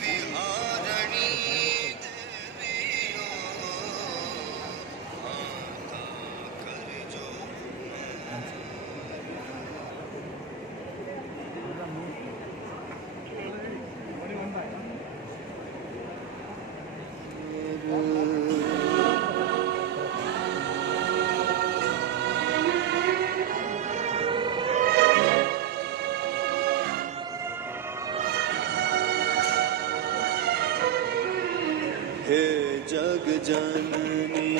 दैत्यविहारणी देवियो माता करजो हे जग जननी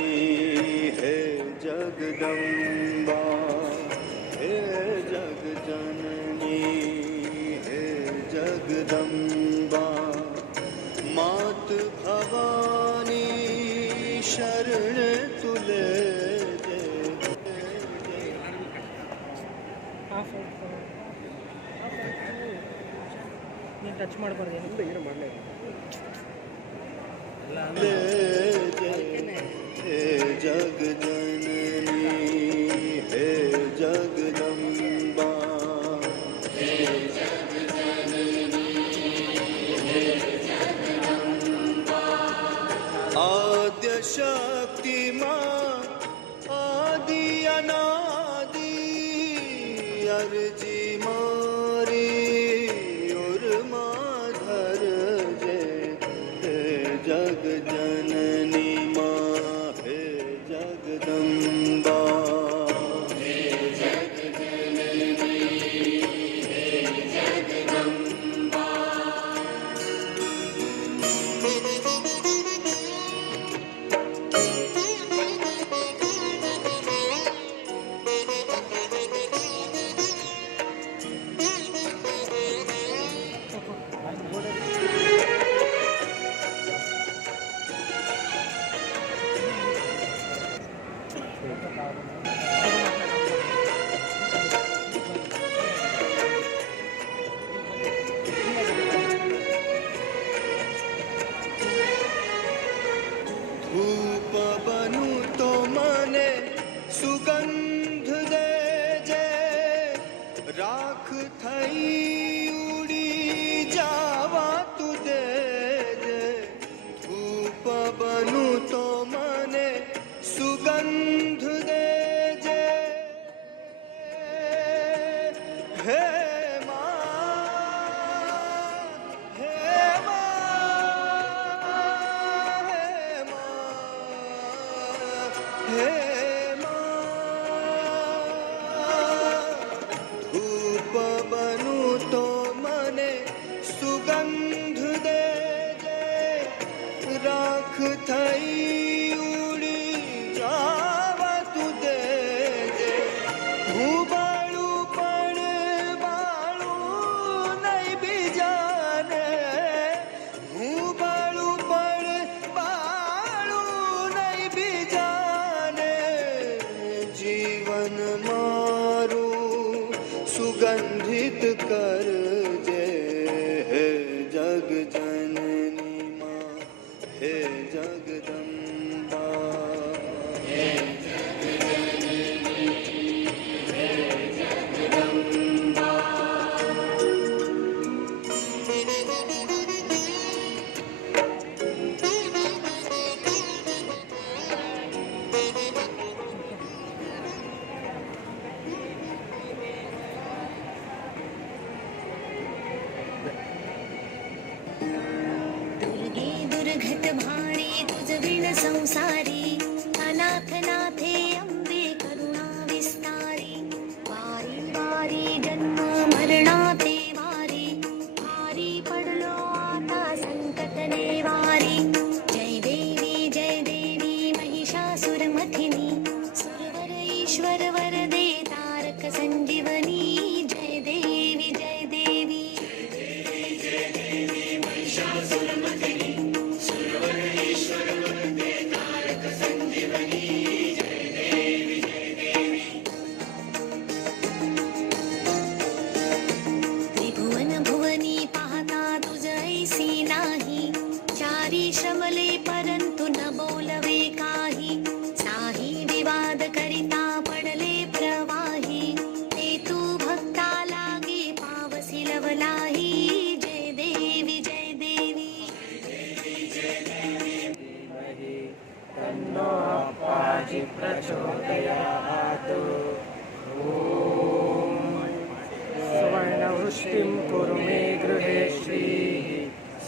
हे जगदम्बा हे जग जननी हे जगदम्बा मात भवानी शरण तुले ನೀನು ಟಚ್ ಮಾಡಬಾರ್ದು ಏನು ಮಾಡಲಿ हे जग जननी हे जगदम्बा हे जग जननी हे जगदम्बा आद्य शक्ति मां आदि अनादि अर्जी मारी और माधर जग जननी माँ हे जगदम्बा हे जग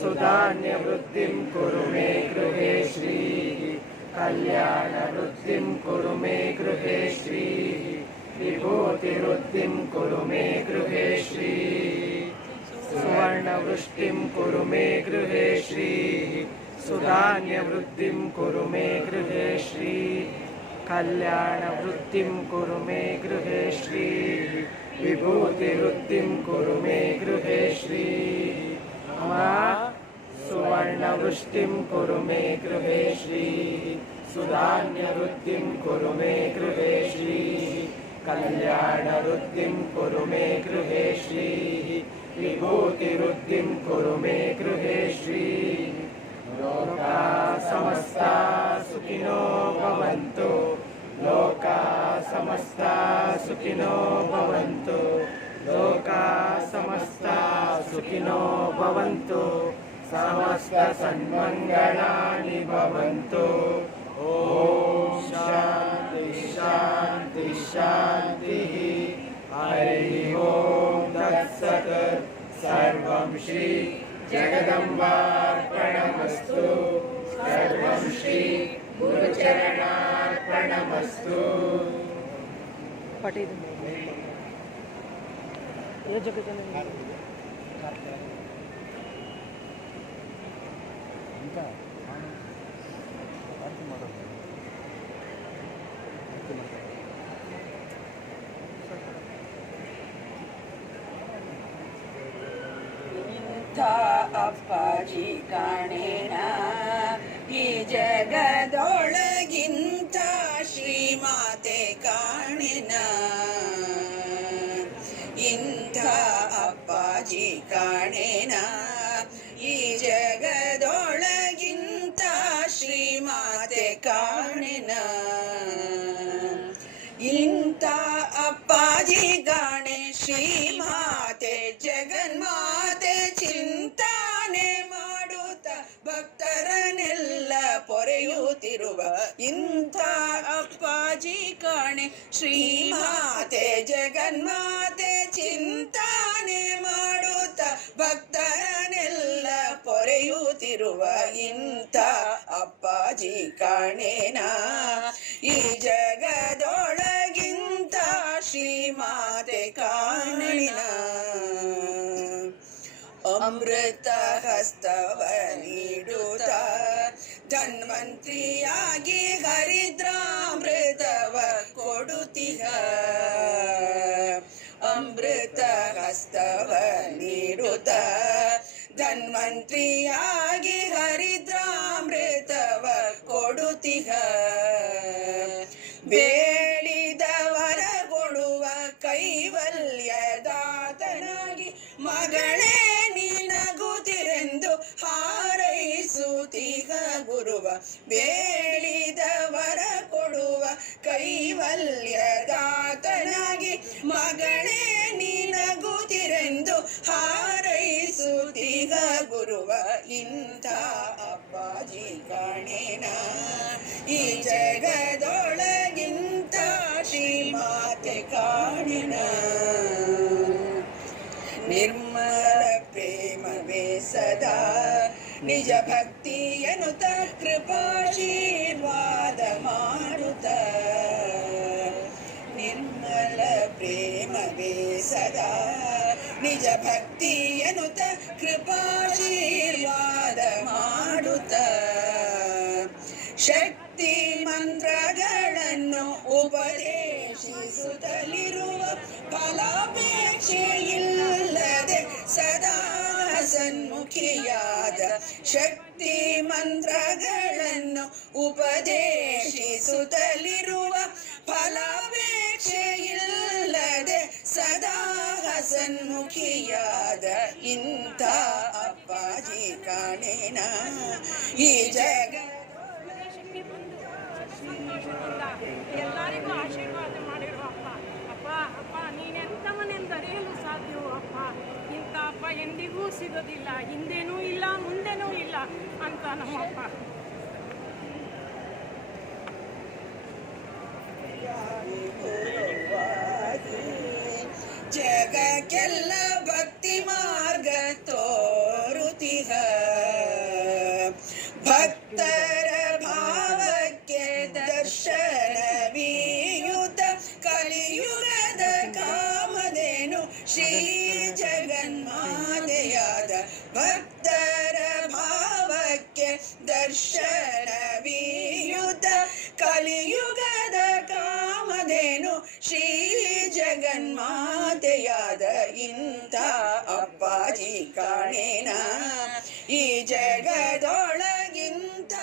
सुधान्यवृत्तिं कुरु मे गृहे श्रीः कल्याणवृत्तिं कुरु मे गृहे श्रीः विभूतिवृत्तिं कुरु मे गृहे श्रीः सुवर्णवृष्टिं कुरु मे गृहे श्रीः सुधान्यवृत्तिं कुरु मे गृहे श्रीः कल्याणवृत्तिं कुरु मे गृहे श्रीः विभूतिवृत्तिं कुरु मे गृहे श्रीः सुवर्णवृष्टिं कुरु मे गृहे श्रीः सुधान्यवृत्तिं कुरु मे गृहे श्रीः कल्याणवृत्तिं कुरु मे गृहे श्रीः विभूतिवृत्तिं कुरु मे गृहे श्रीः लोका समस्ता सुखिनो भवन्तु लोका समस्ता सुखिनो भवन्तु लोका समस्ता सुखिनो भवन्तु समस्त सन्मङ्गलानि भवन्तु ॐ शान्ति शान्ति शान्तिः हरिः ॐ तत्सत् सर्वं श्री जगदम्बार्पणमस्तु सर्वं श्री गुरुचरणार्पणमस्तु पठितुं ये जगजननी ఇంకా ಅಪ್ಪಾಜಿ ಕಾಣೇನ ಈ ಜಗದೊಳಗಿಂತ ಶ್ರೀಮಾತೆ ಕಾಣೆನ ಇಂಥ ಅಪ್ಪಾಜಿ ಕಾಣೆನ ಈ ಜಗದೊಳಗಿಂತ ಶ್ರೀಮಾತೆ ಕಾಣೆನ ಇಂಥ ಅಪ್ಪಾಜಿ ಕಾಣೆ ಶ್ರೀಮಾತೆ ಜಗನ್ಮಾತೆ ಚಿಂತಾನೆ ಮಾಡುತ್ತ ಭಕ್ತರನ್ನೆಲ್ಲ ಪೊರೆಯುತ್ತಿರುವ ಇಂಥ ಅಪ್ಪಾಜಿ ಕಾಣೆ ಶ್ರೀಮಾತೆ ಜಗನ್ಮಾತೆ ಚಿಂತಾನೆ ಮಾಡುತ್ತ ಭಕ್ತರನ್ನೆಲ್ಲ ಪೊರೆಯುತ್ತಿರುವ ಇಂಥ ಅಪ್ಪಾಜಿ ಕಾಣೆನ ಈ ಜಗದೊಳಗಿಂತ ಶ್ರೀಮಾತೆ ಕಾಣೆನ ಅಮೃತ ಹಸ್ತವ ನೀಡುತ್ತ ಧನ್ವಂತ್ರಿಯಾಗಿ ಹರಿದ್ರಾಮೃತವ ಕೊಡುತ್ತಿಹ ಅಮೃತ ಹಸ್ತವ ನೀಡುತ್ತ ಧನ್ವಂತ್ರಿಯಾಗಿ ಹರಿದ್ರಾಮೃತವ ಕೊಡುತ್ತಿಹ ಬೇಡಿದವರ ಕೊಡುವ ಕೈವಲ್ಯದಾತನಾಗಿ ಮಗಳೇ ನಿನಗುತ್ತಿರೆಂದು ಹಾರೈಸುತ್ತೀಗ ಗುರುವ ಬೇಡಿದವರ ಕೊಡುವ ಕೈವಲ್ಯದಾತನಾಗಿ ಮಗಳೇ ನಿನಗುತ್ತಿರೆಂದು ಹಾರೈಸುತ್ತೀಗ ಗುರುವ ಇಂಥ ಅಪ್ಪಾಜಿ ಕಾಣೆನ ಈ ಜಗದೊಳಗಿಂತ ಶ್ರೀಮಾತೆ ಕಾಣೆನ ನಿರ್ಮಲ ಪ್ರೇಮವೇ ಸದಾ ನಿಜ ಭಕ್ತಿಯನುತ ಕೃಪಾಶೀರ್ವಾದ ಮಾಡುತ್ತ ನಿರ್ಮಲ ಪ್ರೇಮವೇ ಸದಾ ನಿಜ ಭಕ್ತಿಯನುತ ಕೃಪಾಶೀರ್ವಾದ ಮಾಡುತ್ತ ಶಕ್ತಿ ಮಂತ್ರಗಳನ್ನು ಉಪದೇಶಿಸುತ್ತಲಿರುವ ಫಲಾಪೇಕ್ಷೆಯಿಲ್ಲದೆ ಸದಾ ಸನ್ಮುಖಿಯಾದ ಶಕ್ತಿ ಮಂತ್ರಗಳನ್ನು ಉಪದೇಶಿಸುತ್ತಲಿರುವ ಫಲಾಪೇಕ್ಷೆಯಿಲ್ಲದೆ ಸದಾ ಸನ್ಮುಖಿಯಾದ ಇಂಥ ಅಪ್ಪಾಜಿ ಕಾಣೆನ ಈ ಜಗ ಎಲ್ಲರಿಗೂ ಆಶೀರ್ವಾದ ಮಾಡಿರುವ ಅಪ್ಪ ಅಪ್ಪ ಅಪ್ಪ ನೀನೆಂಥವನೆಂದು ಅರಿಯಲು ಸಾಧ್ಯವೋ ಅಪ್ಪ ಇಂಥ ಅಪ್ಪ ಎಂದಿಗೂ ಸಿಗೋದಿಲ್ಲ ಹಿಂದೆನೂ ಇಲ್ಲ ಮುಂದೆನೂ ಇಲ್ಲ ಅಂತ ನಮ್ಮಪ್ಪ ಜಗಕ್ಕೆಲ್ಲ ಭಕ್ತಿ ಮಾರ್ಗ ತೋರುತಿಹ ಭಕ್ತರ ಭಾವಕ್ಕೆ ದರ್ಶನವೀಯುತ ಕಲಿಯುಗದ ಕಾಮಧೇನು ಶ್ರೀ ಜಗನ್ಮಾತೆಯಾದ ಭಕ್ತರ ಭಾವಕ್ಕೆ ದರ್ಶನವೀಯುತ ಕಲಿಯುಗದ ಕಾಮಧೇನು ಶ್ರೀ ಜಗನ್ಮಾತೆಯಾದ ಇಂಥ ಅಪ್ಪಾಜಿ ಕಾಣೇನ ಈ ಜಗದೊಳಗಿಂತ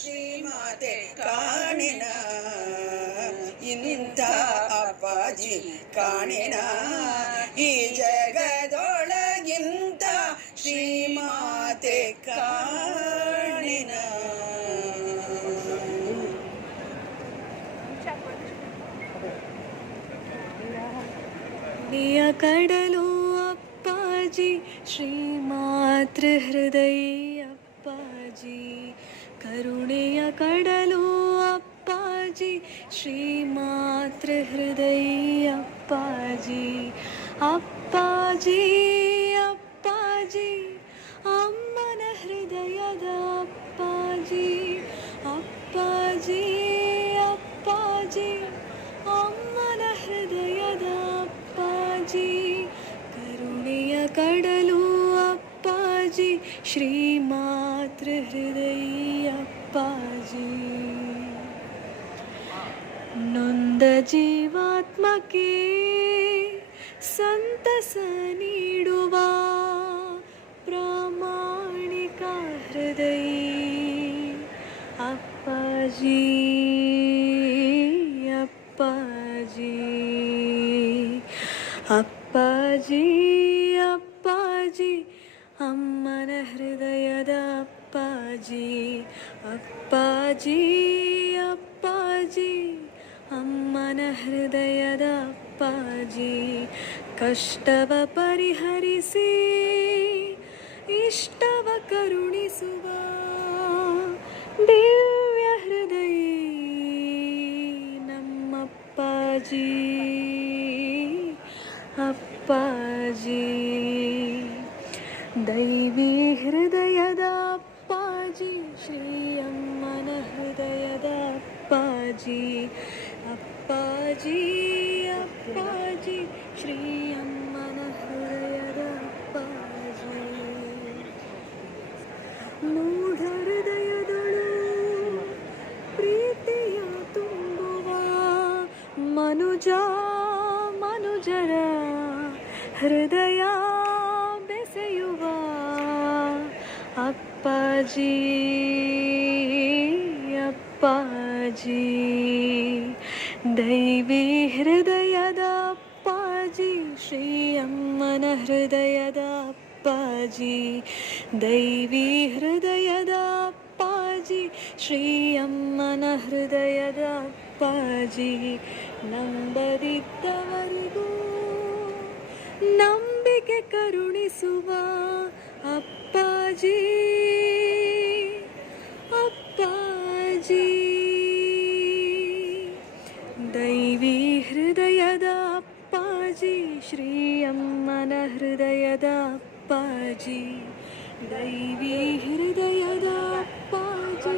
ಶ್ರೀಮಾತೆ ಕಾಣೆನ ಇಂಥ ಅಪ್ಪಾಜಿ ಕಾಣೆನ ಈ ಜಗದೊಳಗಿಂತ ಶ್ರೀಮಾತೆ ಕಾಣೆನ. ಕಡಲು ಅಪ್ಪಾಜಿ ಶ್ರೀ ಮಾತೃಹೃದಯ ಅಪ್ಪಾಜಿ ಕರುಣೆಯ ಕಡಲು ಅಪ್ಪಾಜಿ ಶ್ರೀ ಮಾತೃಹೃದಯ ಅಪ್ಪಾಜಿ ಅಪ್ಪಾಜಿ ಅಪ್ಪಾಜಿ ಅಮ್ಮನ ಹೃದಯದ ಅಪ್ಪಾಜಿ ಅಪ್ಪಾಜಿ ಅಪ್ಪಾಜಿ ಅಮ್ಮನ ಹೃದಯದ ಅಪ್ಪಾಜಿ ಕರುಣೆಯ ಕಡಲು ಅಪ್ಪಾಜಿ ಶ್ರೀ ಮಾತೃಹೃದಯ ಅಪ್ಪಾಜಿ ನೊಂದ ಜೀವಾತ್ಮಕ್ಕೆ ಸಂತಸ ನೀಡುವ ಪ್ರಾಮಾಣಿಕ ಹೃದಯ ಅಪ್ಪಾಜಿ ಅಪ್ಪಾಜಿ ಅಪ್ಪಾಜಿ ಅಪ್ಪಾಜಿ ಅಮ್ಮನ ಹೃದಯದ ಅಪ್ಪಾಜಿ ಅಪ್ಪಾಜಿ ಅಪ್ಪಾಜಿ ಅಮ್ಮನ ಹೃದಯದ ಅಪ್ಪಾಜಿ ಕಷ್ಟವ ಪರಿಹರಿಸಿ ಇಷ್ಟವ ಕರುಣಿಸುವ ದಿವ್ಯ ಹೃದಯ ನಮ್ಮಪ್ಪಾಜಿ ಅಪ್ಪಾಜಿ ದೈವಿ ಹೃದಯದ ಅಪ್ಪಾಜಿ ಶ್ರೀ ಅಮ್ಮನ ಹೃದಯದ ಅಪ್ಪಾಜಿ ಅಪ್ಪಾಜಿ ಅಪ್ಪಾಜಿ ಶ್ರೀ ಅಮ್ಮನ ಹೃದಯದ ಅಪ್ಪಾಜಿ ಮೂಢ ಹೃದಯದಳು ಪ್ರೀತಿಯ ತುಂಬುವ ಮನುಜ ಮನುಜರ ಹೃದಯ ಬೆಸೆಯುವ ಅಪ್ಪಾಜಿ ಅಪ್ಪಾಜಿ ದೈವಿ ಹೃದಯದ ಅಪ್ಪಾಜಿ ಶ್ರೀ ಅಮ್ಮನ ಹೃದಯದ ಅಪ್ಪಾಜಿ ದೈವಿ ಹೃದಯದ ಅಪ್ಪಾಜಿ ಶ್ರೀ ಅಮ್ಮನ ಹೃದಯದ ಅಪ್ಪಾಜಿ ನಂಬದಿದ್ದವರಿಗೂ ನಂಬಿಕೆ ಕರುಣಿಸುವ ಅಪ್ಪಾಜಿ ಅಪ್ಪಾಜಿ ದೈವಿ ಹೃದಯದ ಅಪ್ಪಾಜಿ ಶ್ರೀ ಅಮ್ಮನ ಹೃದಯದ ಅಪ್ಪಾಜಿ ದೈವಿ ಹೃದಯದ ಅಪ್ಪಾಜಿ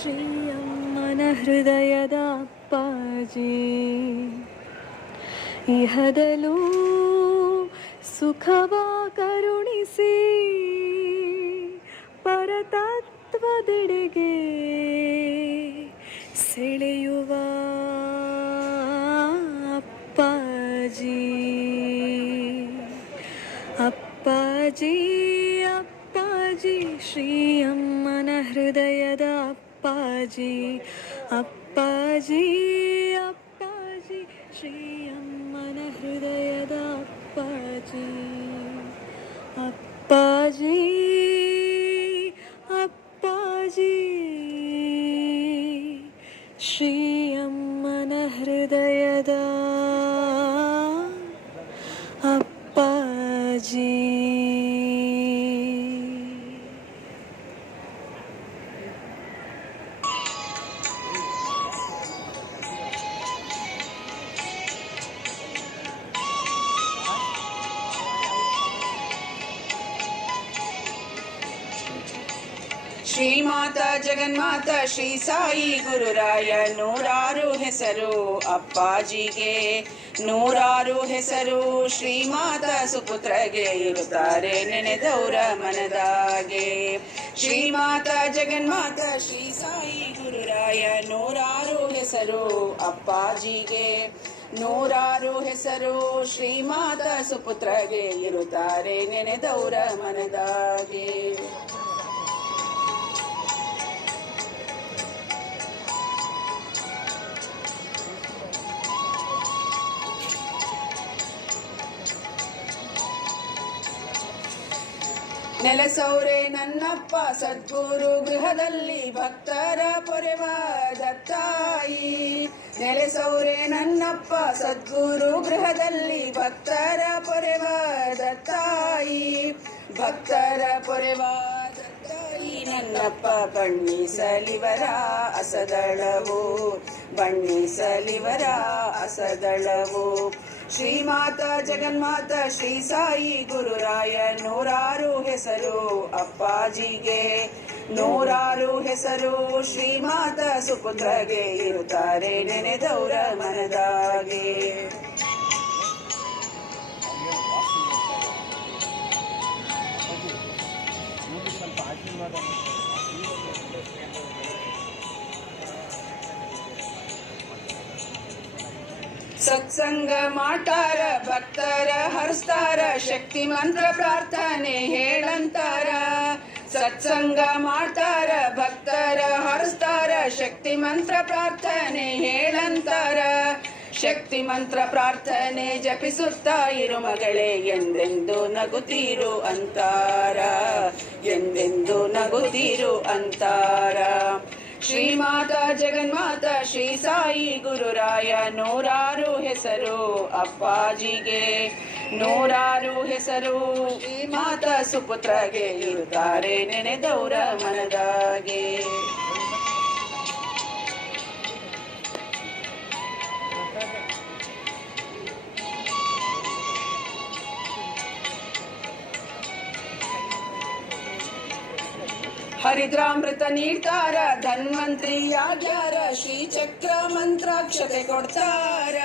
ಶ್ರೀ ಅಮ್ಮನ ಹೃದಯದ ಅಪ್ಪಾಜಿ ಇಹದಲ್ಲೂ ಸುಖವ ಕರುಣಿಸಿ ಪರತತ್ವದೆಡೆಗೆ ಸೆಳೆಯುವ ಅಪ್ಪಾಜಿ ಅಪ್ಪಾಜಿ ಅಪ್ಪಾಜಿ ಶ್ರೀ ಅಮ್ಮನ ಹೃದಯದ ಅಪ್ಪಾಜಿ ಅಪ್ಪಾಜಿ ಅಪ್ಪಾಜಿ ಶ್ರೀ ಅಮ್ಮನ ಹೃದಯದ ಅಪ್ಪಾಜಿ ಅಪ್ಪಾಜಿ ಅಪ್ಪಾಜಿ ಶ್ರೀ ಅಮ್ಮನ ಹೃದಯದ ಅಪ್ಪಾಜಿ ಶ್ರೀಮಾತ ಜಗನ್ಮಾತ ಶ್ರೀ ಸಾಯಿ ಗುರುರಾಯ ನೂರಾರು ಹೆಸರು ಅಪ್ಪಾಜಿಗೆ, ನೂರಾರು ಹೆಸರು ಶ್ರೀಮಾತ ಸುಪುತ್ರಗೆ ಇರುತ್ತಾರೆ ನೆನೆದವರ ಮನದಾಗೆ. ಶ್ರೀಮಾತ ಜಗನ್ಮಾತ ಶ್ರೀ ಸಾಯಿ ಗುರುರಾಯ ನೂರಾರು ಹೆಸರು ಅಪ್ಪಾಜಿಗೆ, ನೂರಾರು ಹೆಸರು ಶ್ರೀಮಾತ ಸುಪುತ್ರಗೆ ಇರುತ್ತಾರೆ ನೆನೆದವರ ಮನದಾಗೆ. ನೆಲೆಸೌರೆ ನನ್ನಪ್ಪ ಸದ್ಗುರು ಗೃಹದಲ್ಲಿ ಭಕ್ತರ ಪೊರೆವ ದತ್ತಾಯಿ. ನೆಲೆಸೌರೆ ನನ್ನಪ್ಪ ಸದ್ಗುರು ಗೃಹದಲ್ಲಿ ಭಕ್ತರ ಪೊರೆವ ದತ್ತಾಯಿ, ಭಕ್ತರ ಪೊರೆವ ದತ್ತಾಯಿ. ನನ್ನಪ್ಪ ಬಣ್ಣಿಸಲಿವರ ಅಸದಳವು, ಬಣ್ಣಿಸಲಿವರ ಅಸದಳವು. ಶ್ರೀಮಾತ ಜಗನ್ಮಾತ ಶ್ರೀ ಸಾಯಿ ಗುರುರಾಯ ನೂರಾರು ಹೆಸರು ಅಪ್ಪಾಜಿಗೆ, ನೂರಾರು ಹೆಸರು ಶ್ರೀಮಾತ ಸುಪುತ್ರಗೆ ಇರುತ್ತಾರೆ ನೆನೆದವರ ಮನದಾಗೆ. ಸ್ವಲ್ಪ ಆಶೀರ್ವಾದ ಸತ್ಸಂಗ ಮಾಡ್ತಾರ ಭಕ್ತರ ಹರಿಸ್ತಾರ, ಶಕ್ತಿ ಮಂತ್ರ ಪ್ರಾರ್ಥನೆ ಹೇಳಂತಾರ. ಸತ್ಸಂಗ ಮಾಡ್ತಾರ ಭಕ್ತರ ಹರಿಸ್ತಾರ, ಶಕ್ತಿ ಮಂತ್ರ ಪ್ರಾರ್ಥನೆ ಹೇಳಂತಾರ. ಶಕ್ತಿ ಮಂತ್ರ ಪ್ರಾರ್ಥನೆ ಜಪಿಸುತ್ತಾ ಇರು ಮಗಳೇ, ಎಂದೆಂದು ನಗುತ್ತೀರು ಅಂತಾರ, ಎಂದೆಂದು ನಗುತ್ತೀರು ಅಂತಾರ. ಶ್ರೀಮಾತ ಜಗನ್ಮಾತ ಶ್ರೀ ಸಾಯಿ ಗುರುರಾಯ ನೂರಾರು ಹೆಸರು ಅಪ್ಪಾಜಿಗೆ, ನೂರಾರು ಹೆಸರು ಶ್ರೀಮಾತ ಸುಪುತ್ರಗೆ ಇರುತ್ತಾರೆ ನೆನೆದವರ ಮನದಾಗೆ. ಹರಿದ್ರಾಮೃತ ನೀಡ್ತಾರ ಧನ್ವಂತ್ರಿಯಾಗ್ಯಾರ, ಶ್ರೀಚಕ್ರ ಮಂತ್ರಾಕ್ಷತೆ ಕೊಡ್ತಾರ.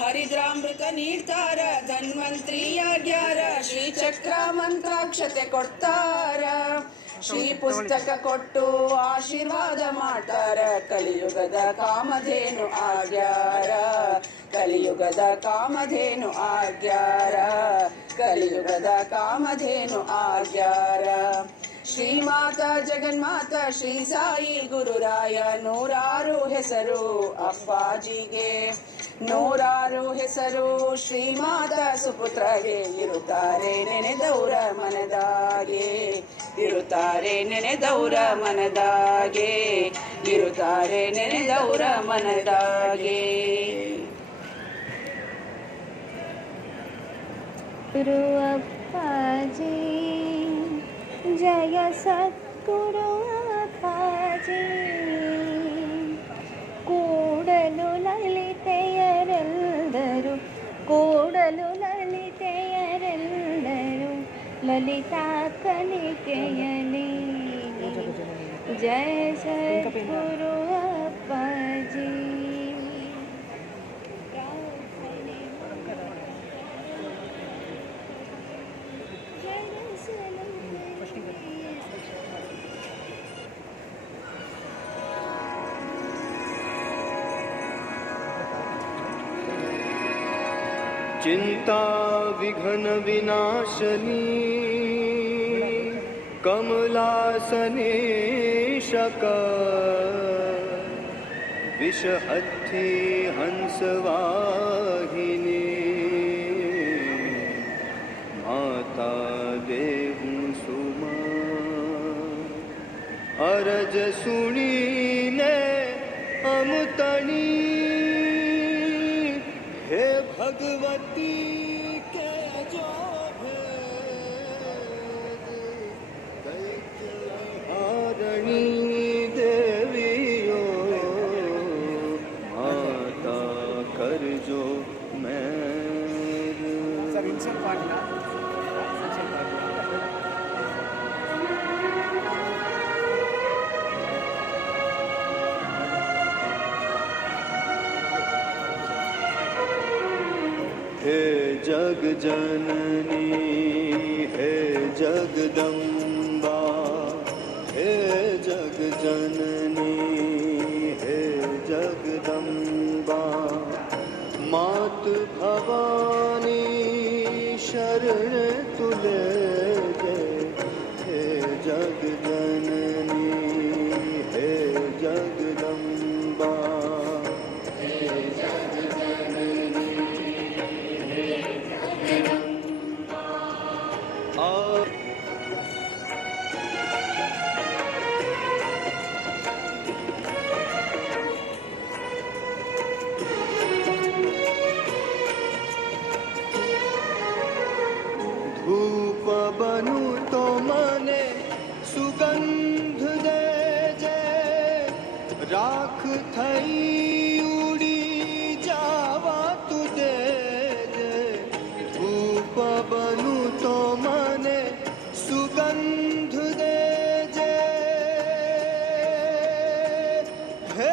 ಹರಿದ್ರಾಮೃತ ನೀಡ್ತಾರ ಧನ್ವಂತ್ರಿಯಾಗ್ಯಾರ, ಶ್ರೀಚಕ್ರ ಮಂತ್ರಾಕ್ಷತೆ ಕೊಡ್ತಾರ. ಶ್ರೀ ಪುಸ್ತಕ ಕೊಟ್ಟು ಆಶೀರ್ವಾದ ಮಾಡ್ತಾರ, ಕಲಿಯುಗದ ಕಾಮಧೇನು ಆಗ್ಯಾರ, ಕಲಿಯುಗದ ಕಾಮಧೇನು ಆಗ್ಯಾರ, ಕಲಿಯುಗದ ಕಾಮಧೇನು ಆಗ್ಯಾರ. ಶ್ರೀಮಾತ ಜಗನ್ಮಾತ ಶ್ರೀ ಸಾಯಿ ಗುರುರಾಯ ನೂರಾರು ಹೆಸರು ಅಪ್ಪಾಜಿಗೆ, ನೂರಾರು ಹೆಸರು ಶ್ರೀಮಾತ ಸುಪುತ್ರಗೆ ಇರುತ್ತಾರೆ ನೆನೆದವರ ಮನದಾಗೆ, ಇರುತ್ತಾರೆ ನೆನೆದವರ ಮನದಾಗೆ, ಇರುತ್ತಾರೆ ನೆನೆದವರ ಮನದಾಗೆ. ಗುರು ಅಪ್ಪಾಜಿ ಜಯ ಸದ್ಗುರು ಅಪ್ಪಾಜಿ, ಕೂಡಲು ಲಲಿತೆಯರೆಲ್ಲರೂ, ಕೂಡಲು ಲಲಿತೆಯರೆಲ್ಲರೂ ಲಲಿತಾ ಕಲಿಕೆಯಲಿ. ಜಯ ಸದ್ಗುರು ಅಪ್ಪಾಜಿ. चिंता विघ्न विनाशनी कमलासने शक, विषहत्थे हंसवाहिनी माता देहु सुमा। अरज सुनी ने अमतनी, हे भगवती के जो भेद, दैत्य हारणी देवियो माता कर जो मेर। सर इनसे पाटना जग जननी हे जगदम्बा, हे जग जननी हे जगदम्बा, मात भवानी शरण तुले दे, हे जग जननी हे जगदम्बा। धूप बनू तो मने सुगंध दे जे, राख थई उड़ी जावा तू दे जे। धूप बनू तो मने सुगंध दे जे, हे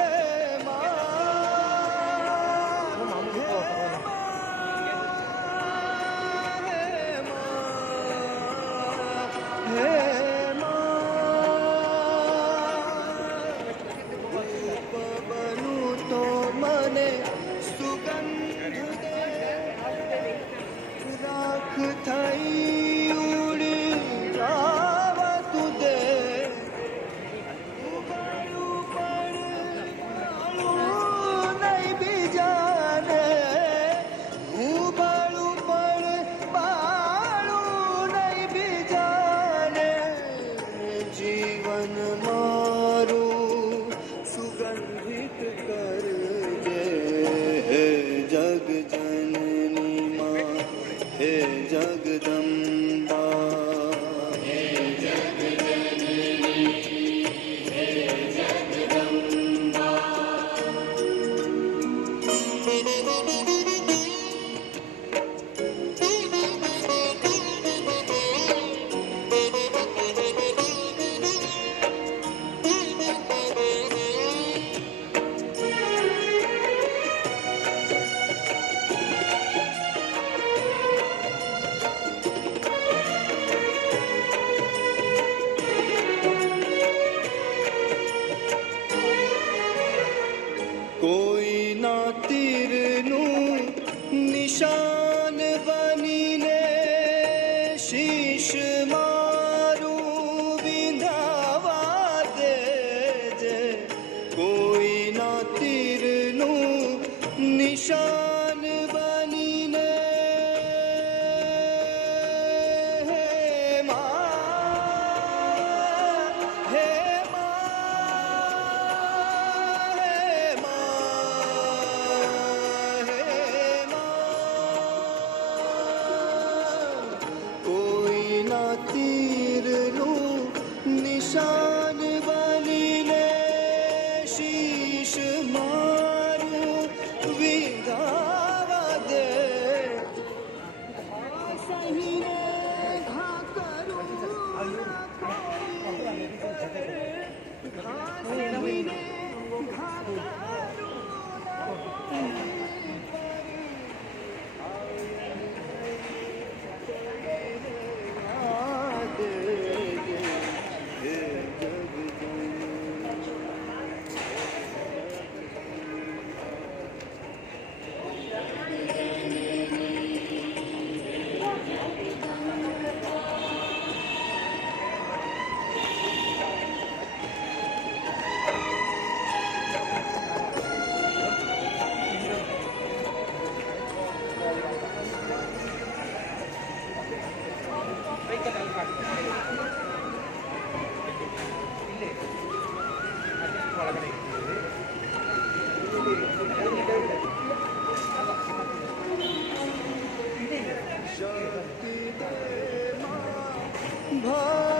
जीवन मारू सुगंधित कर दे, हे जग जननी माँ हे जगदम्बा। हे जग जननी हे जगदम्बा। कोई ना तीरनु निशान बनीने, शीश मारू विंधावा दे जे। कोई ना तीरनु निशान बनीने, हे माँ हे तीर लू निशान बनीने, शीश मारू विंधावा दे। सही रे घा करू सही रे घा करू शक्ति दे माँ